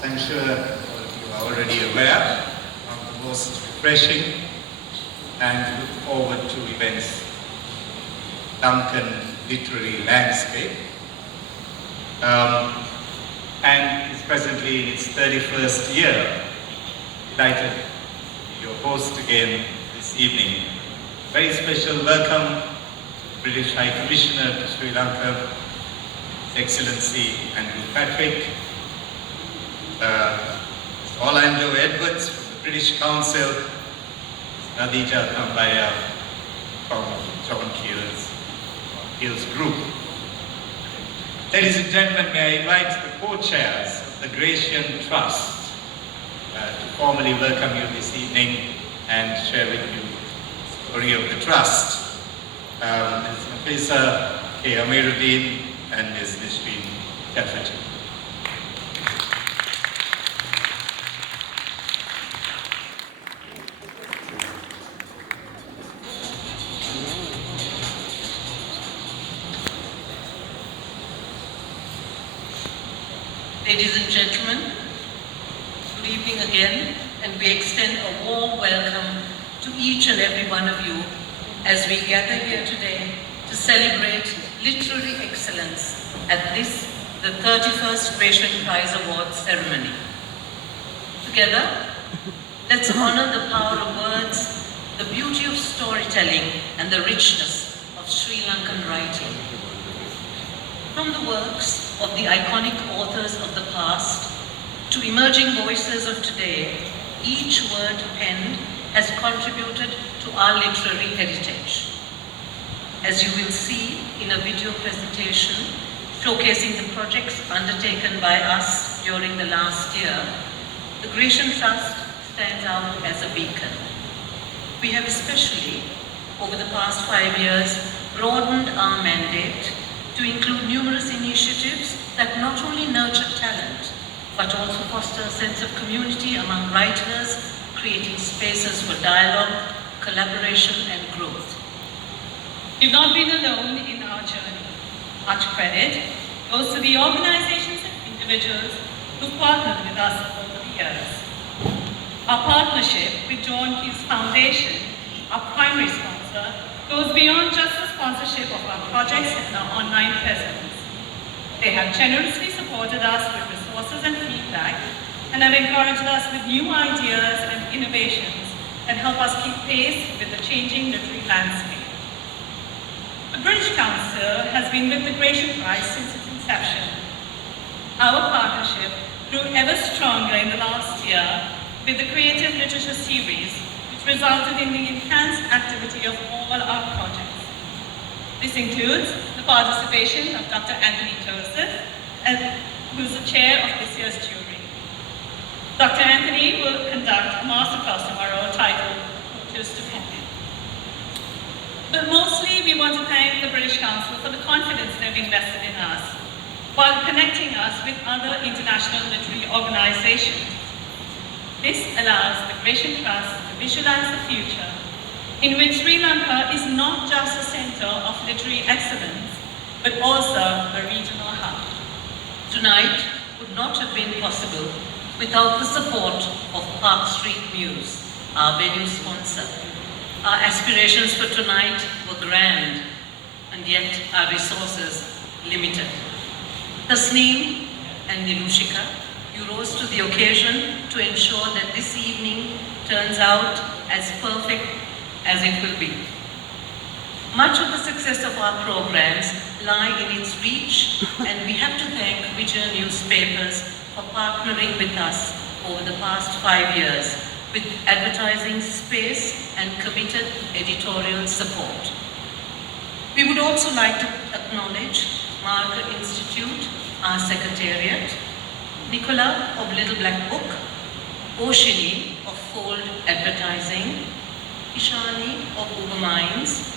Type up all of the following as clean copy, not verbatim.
I'm sure all of you are already aware, one of the most refreshing and look forward to events Lankan literary landscape, and is presently in its 31st year. Delighted to be your host again this evening. Very special welcome to the British High Commissioner to Sri Lanka, His Excellency Andrew Patrick, Mr. Orlando Edwards from the British Council, Nadija Kambaya from John Keells Group. Ladies and gentlemen, may I invite the co-chairs of the Gratiaen Trust to formally welcome you this evening and share with you the story of the Trust. Ms. Nafisa K. Amiruddin and Ms. Nisreen Jafferty. Ladies and gentlemen, good evening again, and we extend a warm welcome to each and every one of you as we gather here today to celebrate literary excellence at this, the 31st Gratiaen Prize Awards ceremony. Together, let's honor the power of words, the beauty of storytelling, and the richness of Sri Lankan writing. From the works of the iconic authors of the past to emerging voices of today, each word penned has contributed to our literary heritage. As you will see in a video presentation showcasing the projects undertaken by us during the last year, the Gratiaen Trust stands out as a beacon. We have especially, over the past 5 years, broadened our mandate to include numerous initiatives that not only nurture talent, but also foster a sense of community among writers, creating spaces for dialogue, collaboration, and growth. We've not been alone in our journey. Much credit goes to the organizations and individuals who've partnered with us over the years. Our partnership with John Keells Foundation, our primary sponsor, goes beyond just the sponsorship of our projects and our online presence. They have generously supported us with resources and feedback, and have encouraged us with new ideas and innovations that help us keep pace with the changing literary landscape. The British Council has been with the Gratiaen Prize since its inception. Our partnership grew ever stronger in the last year with the Creative Literature Series, which resulted in the enhanced activity of all our projects. This includes the participation of Dr. Anthony Joseph, who's the chair of this year's jury. Dr. Anthony will conduct a masterclass tomorrow titled Coaches to Pen. But mostly we want to thank the British Council for the confidence they've invested in us, while connecting us with other international literary organizations. This allows the Gratiaen Trust to visualize the future in which Sri Lanka is not just a center of literary excellence, but also a regional hub. Tonight would not have been possible without the support of Street Mews, our venue sponsor. Our aspirations for tonight were grand, and yet our resources limited. Tasneem and Nilushika, you rose to the occasion to ensure that this evening turns out as perfect as it will be. Much of the success of our programs lie in its reach, and we have to thank Vijay newspapers for partnering with us over the past 5 years with advertising space and committed editorial support. We would also like to acknowledge Marker Institute, our secretariat, Nicola of Little Black Book, Oshini of Fold Advertising, Ishani of Uber Minds,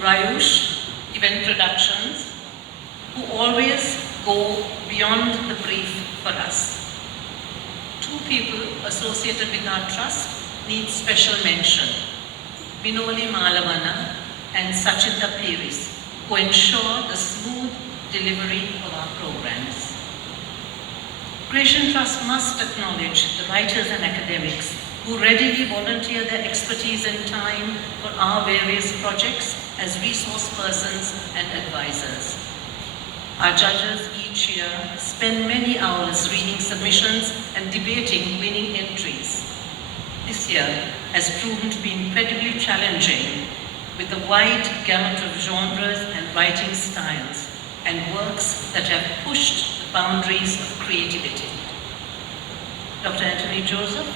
Rayush, Event Productions, who always go beyond the brief for us. 2 people associated with our trust need special mention: Vinoli Malavana and Sachitha Peris, who ensure the smooth delivery of our programs. Gratiaen Trust must acknowledge the writers and academics who readily volunteer their expertise and time for our various projects as resource persons and advisors. Our judges each year spend many hours reading submissions and debating winning entries. This year has proven to be incredibly challenging with a wide gamut of genres and writing styles and works that have pushed the boundaries of creativity. Dr. Anthony Joseph,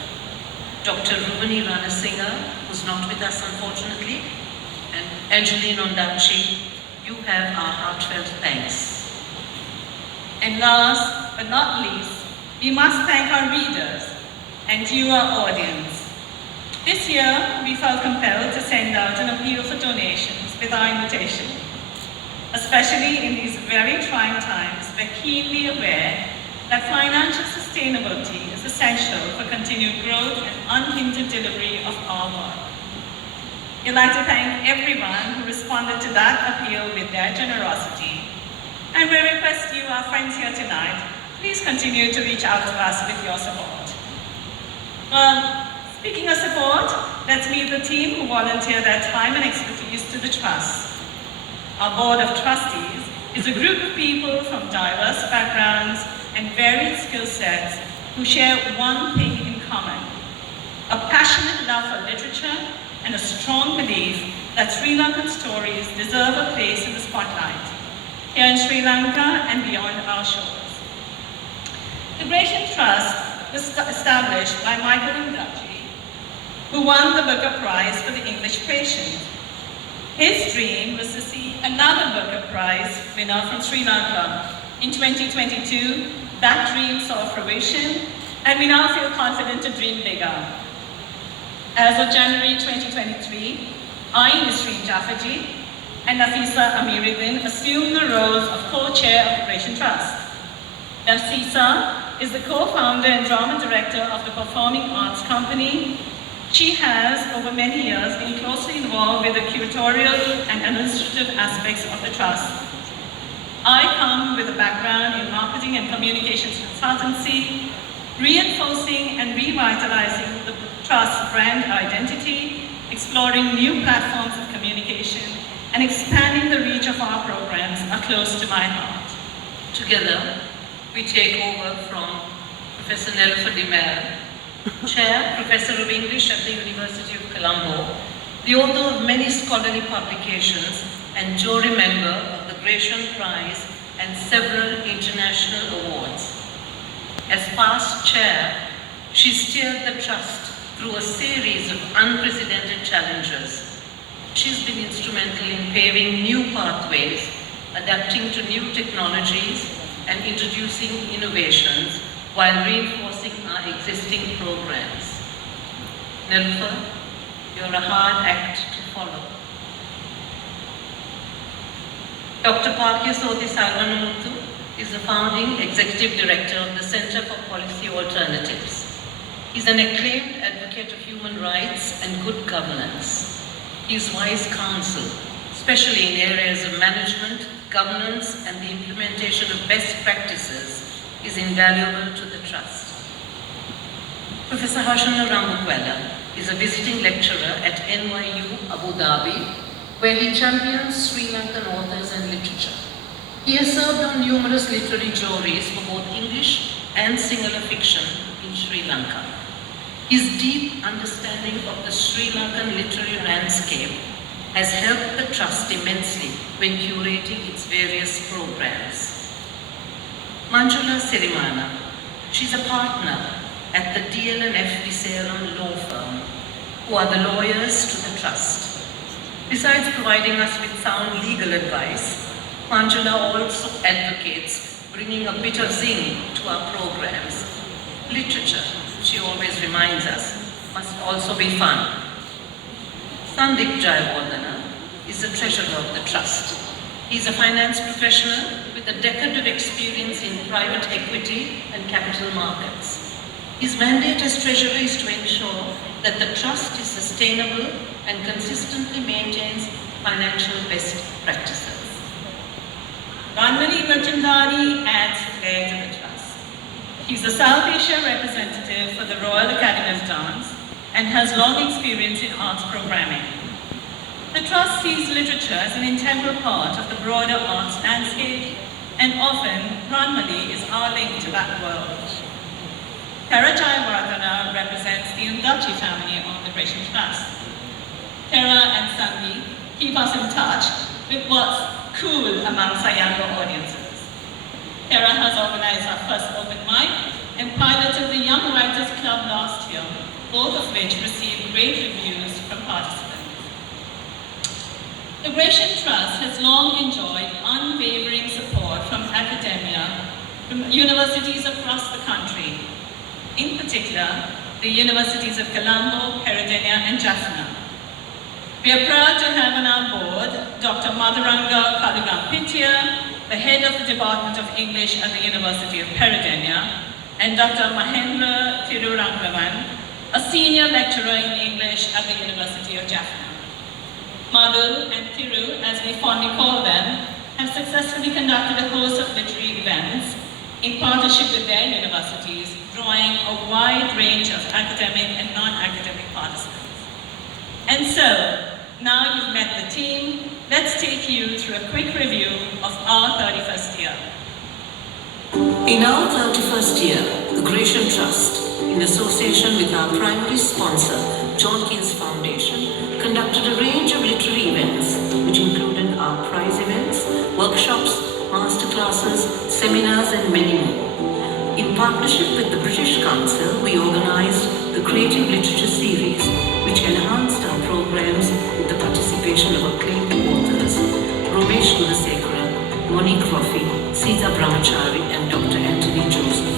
Dr. Ramya Jirasinghe, who's not with us unfortunately, and Angeline Ondaatje, you have our heartfelt thanks. And last but not least, we must thank our readers and you, our audience. This year, we felt compelled to send out an appeal for donations with our invitation. Especially in these very trying times, we're keenly aware that financial sustainability is essential for continued growth and unhindered delivery of our work. We'd like to thank everyone who responded to that appeal with their generosity. And we request you, our friends here tonight, please continue to reach out to us with your support. Well, speaking of support, let's meet the team who volunteer their time and expertise to the Trust. Our Board of Trustees is a group of people from diverse backgrounds and varied skill sets who share one thing in common: a passionate love for literature and a strong belief that Sri Lankan stories deserve a place in the spotlight, here in Sri Lanka and beyond our shores. The Gratiaen Trust was established by Michael Ondaatje, who won the Booker Prize for the English patient. His dream was to see another Booker Prize winner from Sri Lanka. In 2022, that dream saw fruition, and we now feel confident to dream bigger. As of January 2023, I, Nisreen Jafferji, and Nafisa Amiruddin assumed the roles of co-chair of the Gratiaen Trust. Nafisa is the co-founder and drama director of the Performing Arts Company. She has, over many years, been closely involved with the curatorial and administrative aspects of the Trust. I come with a background in marketing and communications consultancy, reinforcing and revitalizing the Trust's brand identity, exploring new platforms of communication, and expanding the reach of our programs are close to my heart. Together, we take over from Professor Nelfer Dimel, Chair, Professor of English at the University of Colombo, the author of many scholarly publications and jury member of the Gratiaen Prize and several international awards. As past chair, she steered the Trust through a series of unprecedented challenges. She's been instrumental in paving new pathways, adapting to new technologies, and introducing innovations while reinforcing our existing programs. Nelfer, you're a hard act to follow. Dr. Pakyasothy Sarvanamuthu is the founding executive director of the Center for Policy Alternatives. He's an acclaimed advocate of human rights and good governance. His wise counsel, especially in areas of management, governance, and the implementation of best practices, is invaluable to the Trust. Professor Harshana Rambukwala is a visiting lecturer at NYU Abu Dhabi, where he champions Sri Lankan authors and literature. He has served on numerous literary juries for both English and singular fiction in Sri Lanka. His deep understanding of the Sri Lankan literary landscape has helped the Trust immensely when curating its various programs. Manjula Sirimana, she's a partner at the DL&F Visaram law firm, who are the lawyers to the Trust. Besides providing us with sound legal advice, Manjula also advocates bringing a bit of zing to our programs. Literature, she always reminds us, must also be fun. Sandeep Jayawardena is the treasurer of the Trust. He's a finance professional with a decade of experience in private equity and capital markets. His mandate as treasurer is to ensure that the Trust is sustainable and consistently maintains financial best practices. Ranmani Merchandani adds flair to the Trust. He's the South Asia representative for the Royal Academy of Dance and has long experience in arts programming. The Trust sees literature as an integral part of the broader arts landscape, and often Ranmali is our link to that world. Tara Jayawardena represents the Undachi family on the Gratiaen Trust. Tara and Sandy keep us in touch with what's cool amongst our younger audiences. Tara has organized our first open mic and piloted the Young Writers Club last year, both of which received great reviews from participants. The Gratiaen Trust has long enjoyed unwavering support from academia, from universities across the country, in particular, the universities of Colombo, Peradeniya and Jaffna. We are proud to have on our board Dr. Madhuranga Kalugampitya, the head of the Department of English at the University of Peradeniya, and Dr. Mahendra Thirurangavan, a senior lecturer in English at the University of Jaffna. Madhu and Thiru, as we fondly call them, have successfully conducted a host of literary events in partnership with their universities, drawing a wide range of academic and non-academic participants. And so, now you've met the team, let's take you through a quick review of our 31st year. In our 31st year, the Gratiaen Trust, in association with our primary sponsor, John Keells Foundation, conducted a range of literary events, which included our prize events, workshops, masterclasses, seminars, and many more. In partnership with the British Council, we organized the Creative Literature Series, which enhanced our programs with the participation of acclaimed authors, Romesh Gudasekaran, Monique Roffey, Sita Brahmachari, and Dr. Anthony Joseph.